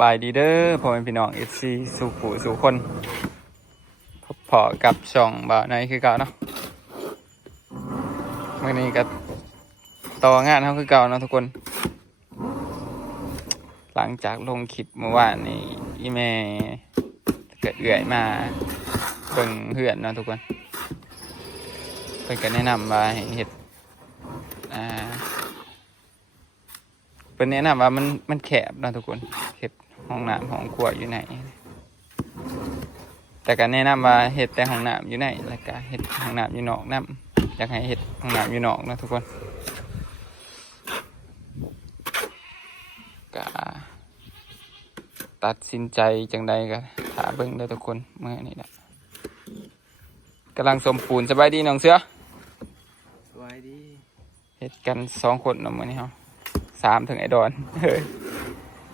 บายดีเด้อพ่อแม่พี่น้องเอฟซีสู่ผู้สู่คนพบพอกับช่องบ่าวในคือเก่าเนาะมื่อนี้ก็ต่องานเขาคือเก่าเนาะทุกคนหลังจากลงคลิปเมื่อวานนี้อีแม่เกิดเอื่อยมาเบิ่งเพื่อนเนาะทุกคนเพิ่นก็แนะนำว่าให้เฮ็ดเป็นแนะนำว่ามันแคบเนาะทุกคนเฮ็ดห้องน้ำห้องครัวอยู่ไหนแต่ก็แนะนำว่าเฮ็ดแต่ห้องน้ำอยู่ไหนแล้วก็เฮ็ดห้องน้ำอยู่นอกน้ำอยากให้เฮ็ดห้องน้ำอยู่นอกเนาะทุกคนก็ตัดสินใจจังใดก็ถาเบิ่งเด้อทุกคนเมื่อนี้นะกำลังสมปูนสบายดีน้องเสือสบายดีเฮ็ดกัน2 คนเนาะมื้อนี้เฮา3ถึงไอ้ดอน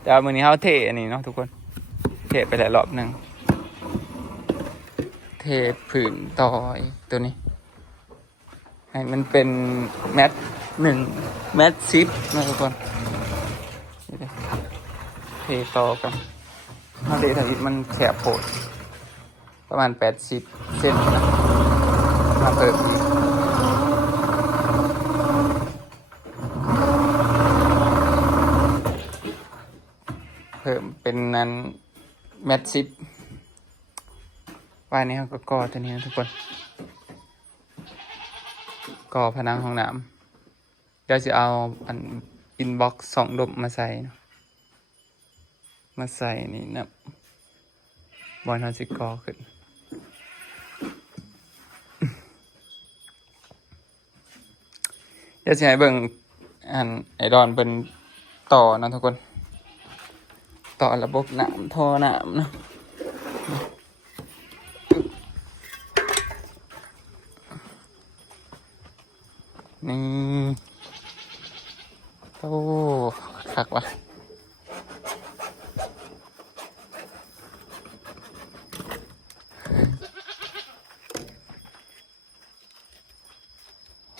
แต่มื้อนี้เฮาเทอันนี้เนาะทุกคนเทไปหลายรอบนึงเทผืนต่อยตัวนี้ให้มันเป็นแมท1 แมท10นะทุกคนเทต่อกันถ้าเทถังอิฐมันแคบโผล่ประมาณ80 เซนนะมาเปิดอีกเพิ่มเป็นนั้นแมท10ว่านี้เขาก็ก่อตัวนี้นะทุกคนก่อผนังห้องน้ำเดี๋ยวจะเอาอันอินบ็อกซ์2 ดมมาใส่เนาะมาใส่นี่นะบอลเขาจะก่อขึ้นเดี๋ยวจะให้เบิ่งอันไอดอนเป็นต่อนะทุกคนต่อระบบน้ำท่อน้ำเนาะนี่โอ้คักว่ะ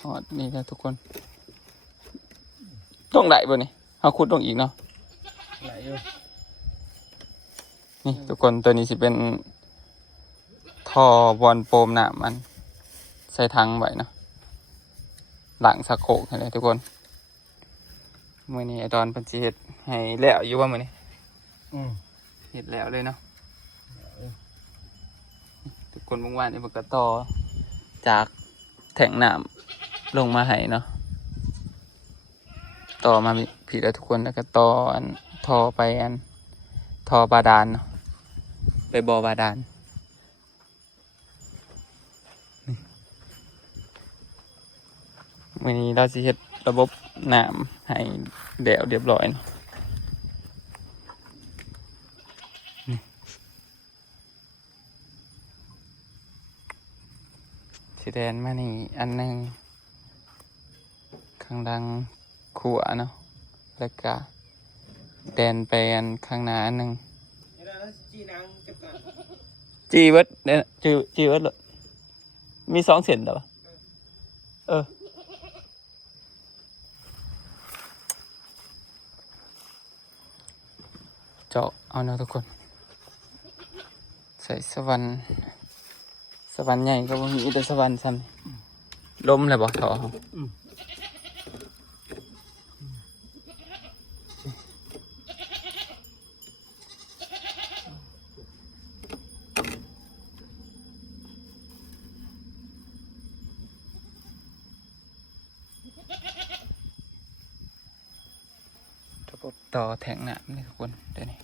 ฮอดนี่นะทุกคนต้องได้บ่นี่เอาขุดลงอีกเนาะไหลอยู่นี่ทุกคนตัวนี้สิเป็นท่อบอลโฟมน้ำมันใส่ถังไว้เนาะหลังสักโคกอะไรทุกคนมื้อนี้ไอตอนเพิ่นสิเฮ็ดให้แล้วอยู่ว่ามื้อนี้เฮ็ดแล้วเลยเนาะทุกคนเมื่อวานนี้เพิ่นก็ต่อจากแท่งน้ำลงมาให้เนาะต่อมาผิดแล้วทุกคนแล้วก็ต่ออันท่อไปอันท่อบาดาลเนาะไปบ่อบาดาลมื้อนี้เราสิเฮ็ดระบบน้ำให้แล้วเรียบร้อยเนาะสีแดงมานี่อันหนึ่งข้างดังขัวเนาะแล้วก็แดนไปอันข้างหน้าอันหนึ่งจีเวิร์ดเนี่ยจีเวิร์ดเลยมี2 เส้นเหรอเจาะเอาเนาะทุกคนใส่สวรรค์ใหญ่ก็บ่มีแต่สวรรค์ซ้ำล้มเลยบ่ท่อระบบต่อแทงน้ำนี่ทุกคนเดี๋ยวนี้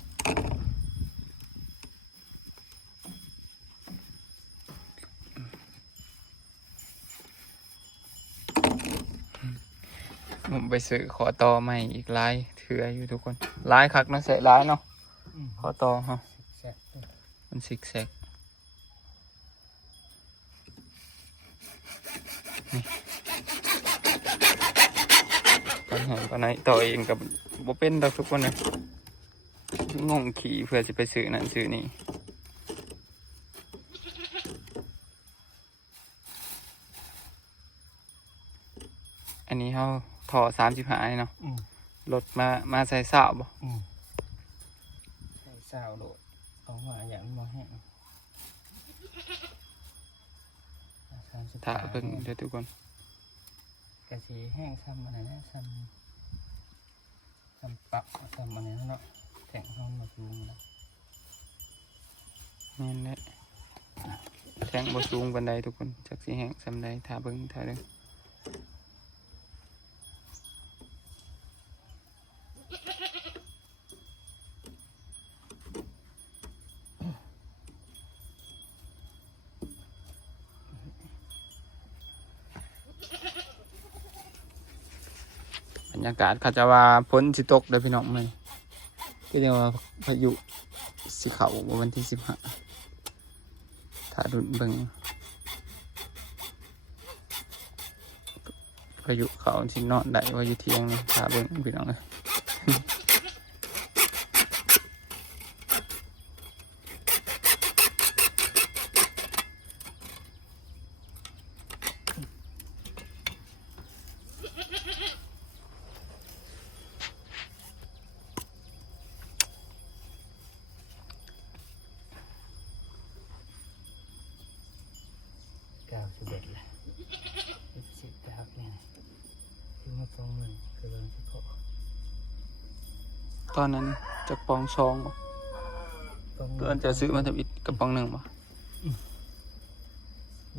ผมไปซื้อขอต่อใหม่อีกลายเถื่ออยู่ทุกคนลายคักเนาะใส่ลายเนาะขอต่อฮะมันซิกแซกนี่ตอนไหนต่อเองกับบ่เป็นดอกทุกคนเลยงงขี่เพื่อจะไปซื้อนั่นซื้อนี่อันนี้เขาถอ35เนาะรถมาใส่สาวบ่ สาวโดดเอาหัวอย่างมอแห้งถ้าเพิ่งเดี๋ยวทุกคน กะสีแห้งซ้ำอะไรนะซ้ำปักซ้ำอะไรนั่นเนาะแข่งห้องมาซูมนะ นี่นแหละแทงบ่สูงบันไดทุกคนจากสีแห้งสำใดถ้าเบิ่งถ้าเด้อบรรยากาศเขาจะว่าฝนสิตกเด้อพี่น้องมื้อนี้ก็ยังว่าพายุสิเข้าวันที่15ถ้าดุนเบิ่งพายุเข้าสินอนได้ว่าอยู่เที่ยงนี่ถ้าเบิ่งพี่น้องเอ้ย 91เลย19เนี่ยคือมาตรงมันคือเรื่องที่เขา ตอนนั้นจะปองซองบ่ตอนจะซื้อมาทำอิฐกระป๋องหนึ่งบ่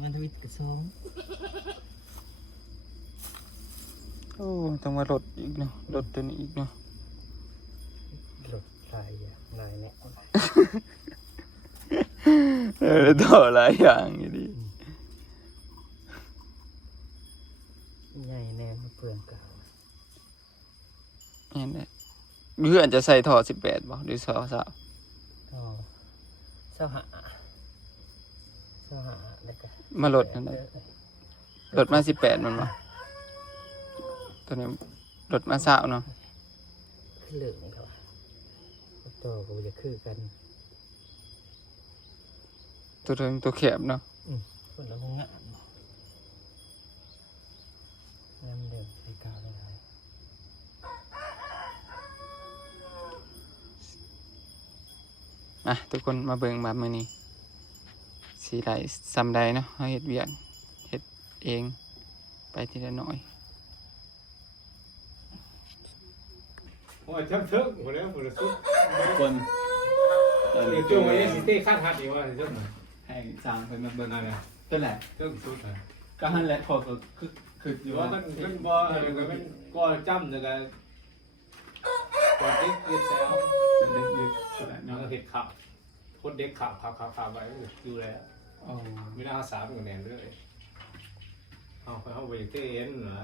มันทวิตกระซอง โอ้ต้องมารถอีกเนาะรถตัวนี้อีกเนาะ หลดลายอย่างลายแหละ ต่อหลายอย่างอยู่ดี ใหญ่แน่มาเปลืองเก่า นี่นแหละเพื่อนจะใส่ท่อ18บ่หรือท่อสาว ก็เศร้าหาแล้วก็ มารถนั่นแหละรถมา18มันบ่ตัวนี้รถมาสาวเนาะ ขึ้นเหลืองเขาตัวกูจะคือกัน ตัวเทิงตัวแคบเนาะ คนละห้องงานน้ำเดือดใส่กาวได้ไร อ่ะทุกคนมาเบิ่งมามื้อนี้สิได้ซำใดเนาะเฮาเฮ็ดเวียกเฮ็ดเองไปทีละน้อย โอ้ยจับเถิงหมดแล้วหมดแล้วสุด คนตอน นี่ นี้ ช่วงนี้สิเต้คาดหัดอีกว่าเถิง ให้สร้างเพิ่นมาเบิ่ง นั่นแหละ เป็นไร เถิงสุดอ่ะ ก็หั่นแหละพอก็คืออยู่ ว่า ว่า มันบ่มันก็จำแล้วก็ก่อนเด็กเกิดแซว เป็นเด็กดึกขนาด น้อ นั้ ง น เห็ดขับคนเด็กขับไว้อยู่แล้ว อ๋อ ไม่น่าสาเป็นแนนด้วยเอาเขาไปเต้เอ็นเหรอ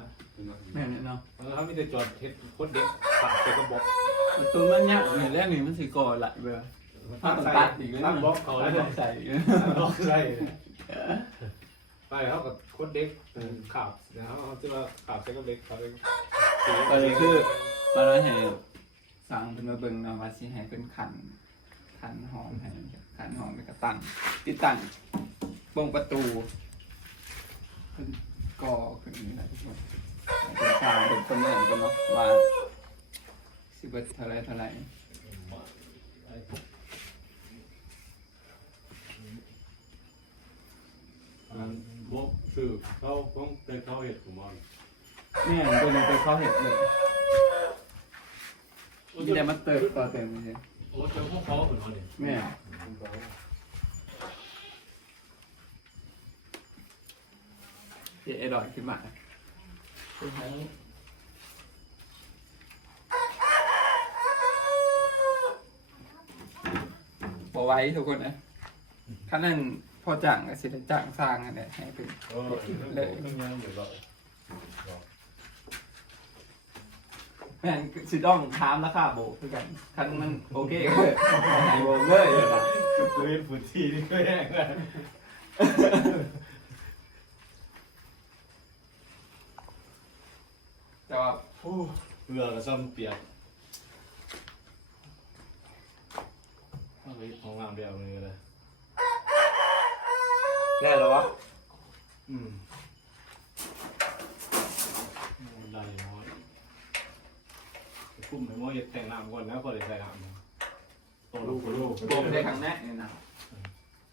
แม่นเนาะ เขาไม่ได้จอดเห็ดคนเด็กขับใส่กระบอก ตัวมันยากนี่แรกนี่มันสิก่อหลายเบอร์ ตั้งใส่ตั้งบล็อกเขาแล้ว ต้องใส่ ตั้งบล็อกใส่ไปเขากับคนเด็กขับนะเขาจะว่าขับใส่กระเด็กเขาเลย ตอนนี้คือตอนนั้นให้สั่งเพิ่นมาเบิ่งเนาะว่าสิให้เพิ่นขันห้องให้ขันห้องแล้วก็ตั้งติดตั้งวงประตูเพิ่นก่อขึ้นนี่แหละทุกคนเป็นสร้างเป็นคนเริ่มกันเนาะว่าสิเบิดเท่าไหร่ บกสื่อเขาต้องเป็นเขาเห็ดของมัน แม่ตัวนี้เป็นข้าวเห็ดเลยมีแต่มาเติมต่อเติมเลย โอ้เจ้าพวกเขาเหมือนกันเนี่ย แม่ไอ้ดอยขึ้นมาบอไว้ทุกคนนะขั้นนั้นพอจ้างก็สิได้จ้างสร้างอะไรให้เป็นเลย ต้องยังอยู่หรอก แม่งสิต้องถามราคาโบคือกันคันมันโอเคก็ไหนโบเลยนะ กูเห็นฝุ่นทีนี่ก็แย่เลย แต่ว่า เรือกับซ้ำเปียกเอาไปของน้ำเดียวนี่เลย ได้แล้ววะ ได้น้อยคุ้มไปมั่วเห็ดแต่งน้ำก่อนนะพอได้ใส่น้ำโอ้ ลูกก็ลูก โปมได้ครั้งแรกเลยนะ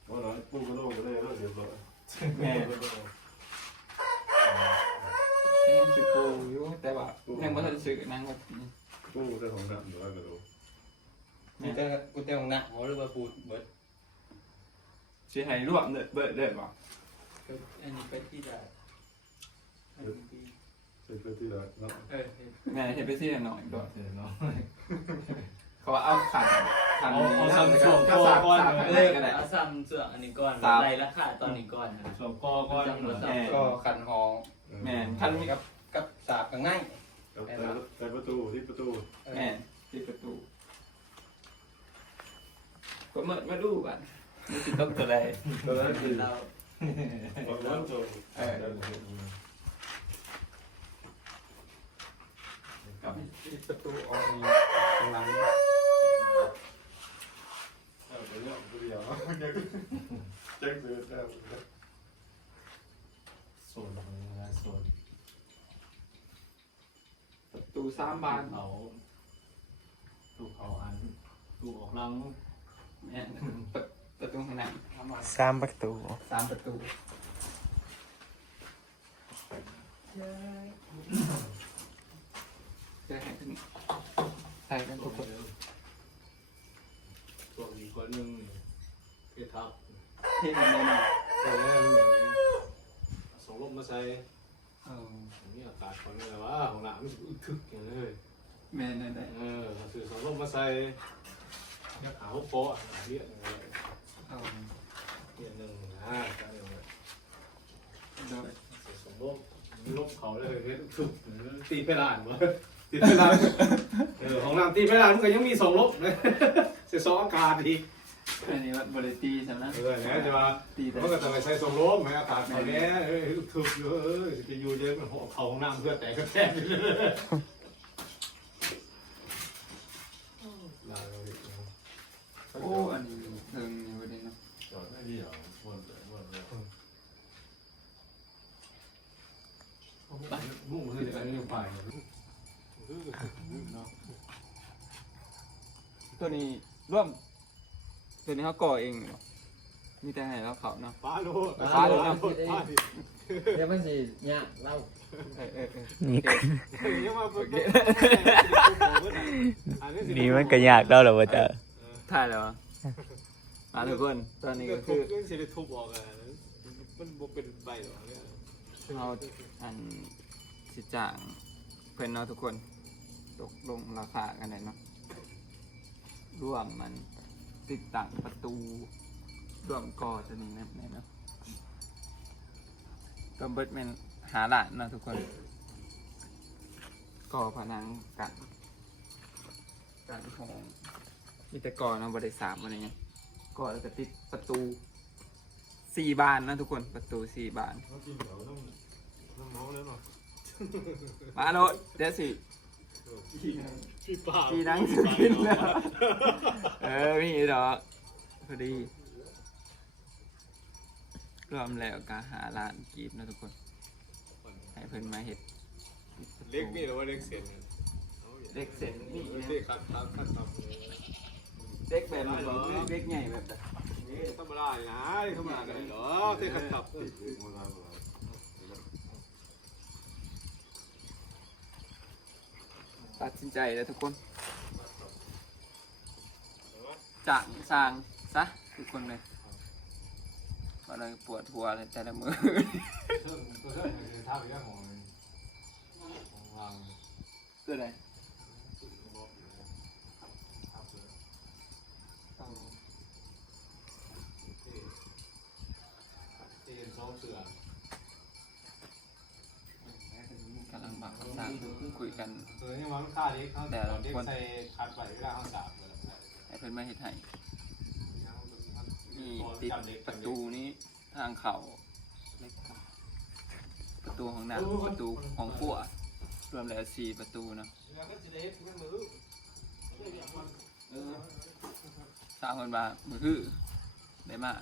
ว่าเราลูกก็ลูกก็ได้แล้วเดี๋ยวเรา แม่ยังสิโกอยู่แต่ว่ายังไม่ทันซื้อนั่งแบบ ลูกได้ของดำหรือว่าก็ลูก มีแต่กูแต่ของหนักหรือว่าปูดเบิด สิให้รวมเบิดเลยบ่ อันนี้ไปที่ใด ใส่เพื่อที่เราเนาะ แม่เห็นไปที่หน่อยก่อน เนาะ เขาว่าเอาขันเอาซ้ำช่วง ก็สาม ก่อน สาม เล เลย ย ก็ได้ เอาซ้ำเสื้ออันนี้ก่อนไรราคาตอนนี้ก่อนนะ ช่วงคอก่อน ก็ขันหอง แม่ขันมีกับ กับสาบกันง่าย ใส่ประตูที่ประตู แม่ที่ประตูก็มาดูกันมันติดต้องตัวใด ตอนนั้นคือ เรา ตอนนั้นจบ กับที่ประตูออกนี้ตรงหลัง เดี๋ยวเนี่ยเดียวแจ้งเตือนแล้วโซนของงานโซน ประตู3 บาน เขาถูกเขาอันถูกออกลัง แม่ประตูข้างในทำมา 3ประตู 3 ประตูจะให้ขึ้นใส่กันทุกคน ส่วนอีกคนนึงเพทับ เท่กันเลยนะ แต่เนี่ยมันอย่างนี้ส่งลมมาใส่ นี่อากาศก่อนนี่แหละว่าของหลานมันอึดทึกอย่างเลย แม่นั่นได้ คือส่งลมมาใส่ยักหาหัวโป๊ะเรียกอะไรเรียกหนึ่งนะก็เรียกว่า โดย ส่งลมลมเขาเลยเรียกทึกตีไปลานวะตีไปลานของหลานตีไปลานมันก็ยังมีส่งลมเลยเสียสองอากาศอีก อันนี้วัดบริตีใช่ไหม เนี่ยจะมา ตีแต่ มันก็จะไปใช้ส่งลมให้อากาศเขาเนี้ยทึกเยอะจะอยู่เยอะมันเขาของน้ำเพื่อแตกก็แตกไปเลย โอ้อันนี้เพิ่งอยู่ประเด็นเนาะ จอดไม่ดีเหรอวนเลยมุ่งคือจะไปนี่ไป ตัวนี้ร่วมตัวนี้เขาก่อเองเหรอมีแต่ให้เราเขาเนาะ ป้าโล เดี๋ยวมันสิเนี่ยเรา นี่ นี่มันก็ยากแล้วเหรอวะจ๊ะ ถ่ายแล้วทุกคนตอนนี้ก็คือ เสียทุบออกเลยมันบวกเป็นใบหรอเนี่ย เราอันสิจ่างเพื่อนเนาะทุกคนตกลงราคากันเลยเนาะร่วมมันติดตั้งประตูร่วมก่อตัวนี้นะเนาะก็เบิดเป็นหาหลานเนาะทุกคนก่อผนังกันของมีแต่ก่อเนาะบริษัทอะไรเงี้ยก่อแล้วก็ติดประตู4 บานนะทุกคนประตู4 บาน เขากินเดี๋ยวน้ำเมาแล้วเนาะ มาโนเดี๋ยวสิ พี่ป่า พี่นั่งกินแล้วมีดอกพอดีรวมแล้วก็หาร้านกีบนะทุกคน ให้เพิ่นมาเห็ด เล็กนี่หรือว่าเล็กเศษ เล็กเสร็จนี่ เล็กคัดทับ เล็กแบบนี้เล็กใหญ่แบบนี้ ธรรมดานะธรรมดาเลยเหรอเล็กคัดทับ ตัดสินใจเลยทุกคนจะสร้างซะทุกคนเลยก็เลยปวดหัวเลยแต่ละมือ ทับอีกแล้วของวาง เกิดอะไร ที่เห็นช่องเสือก ำลังบังสร้างคุยกัน ยังวางค่าเล็กเขาแต่เด็กใส่คัดไว้เวลาเขาสาบเลย ให้เพิ่นมาเห็ดให้นี่ติดประตูนี้ทางเขาเล็กครับประตูของน้ำประตูของขั้วรวมแล้ว4 ประตูเนาะสาวคนบามือคือได้มา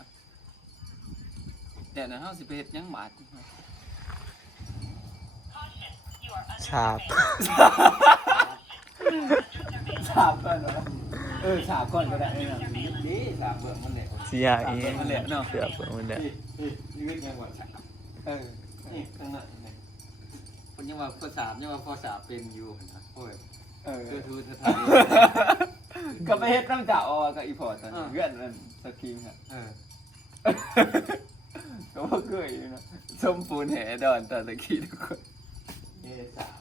แต่นั้นเฮาสิไปเฮ็ดหยังบาด ฉาบ ถามเพิ่นว่า สามก่อนก็ได้นะดีสามเบื้องมันเนี่ย เสียอี มันแหละเนาะ เสียเปลือกมันแหละ ชีวิตยังหวานฉ่ นี่ข้างหน้านี่ คนยังว่าข้อสามยังว่าข้อสามเป็นอยู่นะโอ้ยคือทูสถาน ก็ไปเฮ็ดน้ำจ่าออกกับอีพอร์ตตอนนี้เพื่อนมันสกีมครับก็ว่าเกยอยู่นะชมปูนแห่ดอนตอนตะกี้ทุกคน สาม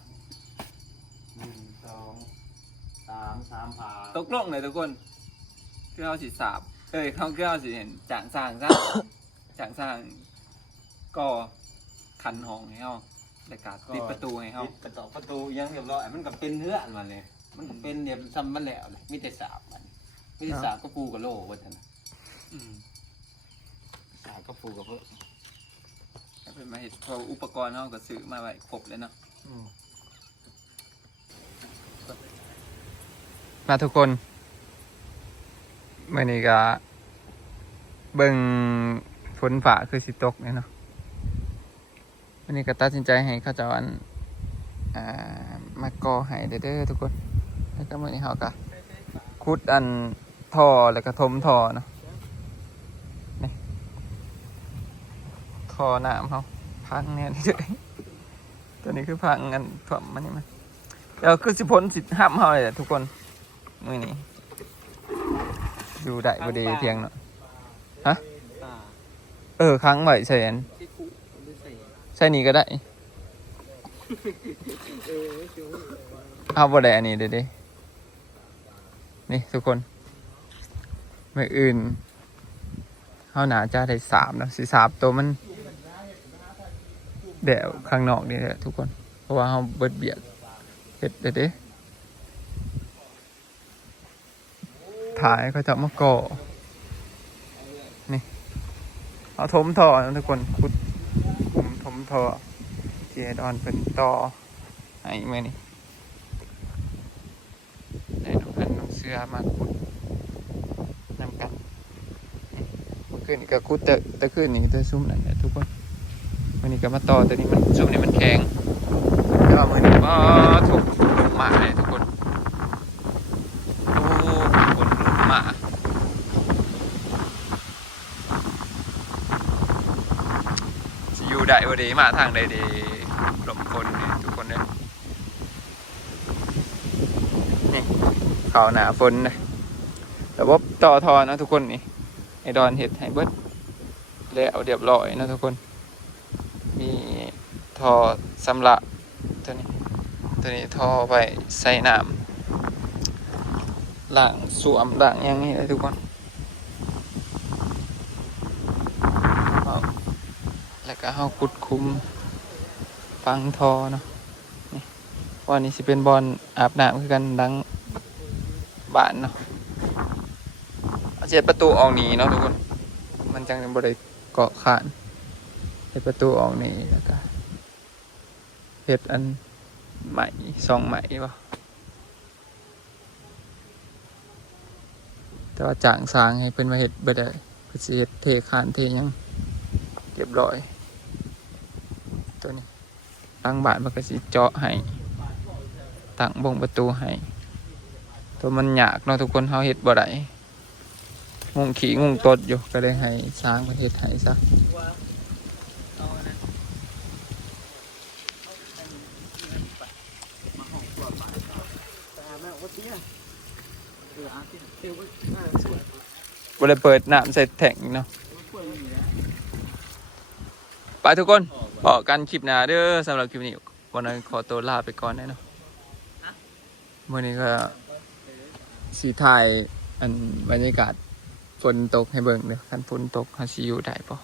หนึ่งสองสามผ่า ตกลงเลยทุกคนคือเอาสีสาบเขาคือเอาสีเห็นจางสร้างซะ จางสร้างก็ขันห้องให้เขาแล้วก็ปิดประตูให้เขา ประตูยังเรียบร้อยมันก็เป็นเนื้อมันเลยมันก็เป็นเนี่ยซ้ำมันแล้วเลยมีแต่สาบมันมีแต่สาบก็ปูกับโลว่าท่านสาบก็ปูกับเพิ่ม เป็นมาเห็ดพออุปกรณ์เขาก็ซื้อมาไว้ครบเลยเนาะมาทุกคนเมื่อนี้ก็เบิ่งฝนฝ่าคือสิตกเนี่ยเนาะวันนี้ก็ตัดสินใจให้เขาเจ้าอันมาก่อให้เด้อทุกคนแล้วก็เมื่อนี้เขาก็ขุดอันท่อแล้วก็ทมท่อเนาะนี่ท่อน้ำเขาพังเนี่ยเฉยตัวนี้คือพังกันถ่วมมันนี่มันเดี๋ยวคือสิพ้นสิห้ามเขาเลยแหละทุกคนมือนี้ดูได้พอดีเพียงเนาะฮะครั้งไหวใส่อันใส่นี่ก็ได้เอาบ่ได้อันนี้เด้นี่ทุกคนไม่อื่นเขาหนาจะได้สามนะสิสามตัวมันเดี๋ยวข้างนอกนี่แหละทุกคนเพราะว่าเขาเบิดเบียดเห็ดเด้ถ่ายเขาจะมาก่อนี่เอาถมท่อนะทุกคนขุดถมท่อเจียดอนเป็นต่อไอ้เมื่อนี่ได้น้องพันน้องเสือมาขุดนำกันเมื่อคืนนี้ก็ขุดแต่คืนนี้แต่ซุ่มนั่นแหละทุกคนวันนี้ก็มาต่อแต่นี้มันซุ่มนี้มันแข็งแล้วเมื่อนี้ก็ถูกลงมาเลยทุกคนโอ้ฝนลงมาจะอยู่ได้บ่ดีมาทางใดดีหลบฝนนี่ทุกคนเลยนี่เขาหนาฝนเลยแต่ว่าต่อทอนะทุกคนนี่ไอดอนเห็ดให้เบิดแล้วเรียบร้อยนะทุกคนมีทอสำหรับตัวนี้ทอไปใส่น้ำล้างสวมล้างอย่างนี้เลยทุกคนแล้วก็เอาขุดคุมฟังทอเนาะนี่วันนี้สิเป็นบอลอาบน้ำคือกันดังบ้านเนาะเอาเจ็ดประตูออกนี้เนาะทุกคนมันจังบริเกาะขานเจ็ดประตูออกนี้แล้วก็เห็ดอันใหม่2 ใหม่ป่ะแต่ว่าจางสางให้เป็นมาเห็ดบ่ได้เพื่อสิเฮ็ดเทขานเทยังเรียบร้อยตัวนี้ตั้งบ้านมันก็สิเจาะให้ตั้งบ่งประตูให้ตัวมันยากเนาะทุกคนเฮาเฮ็ดบ่ได้งงขี้งงตดอยู่ก็เลยให้ช้างมาเฮ็ดให้ซะบ่ได้เปิดน้ำใส่แท่งเนาะไปทุกคนพอกันคลิปหน้าเด้อสำหรับคลิปนี้วันนี้ขอตัวลาไปก่อนเนาะวันนี้ก็สีถ่ายอันบรรยากาศฝนตกให้เบิ่งเด้อคันฝนตกเฮาสิอยู่ได้บ่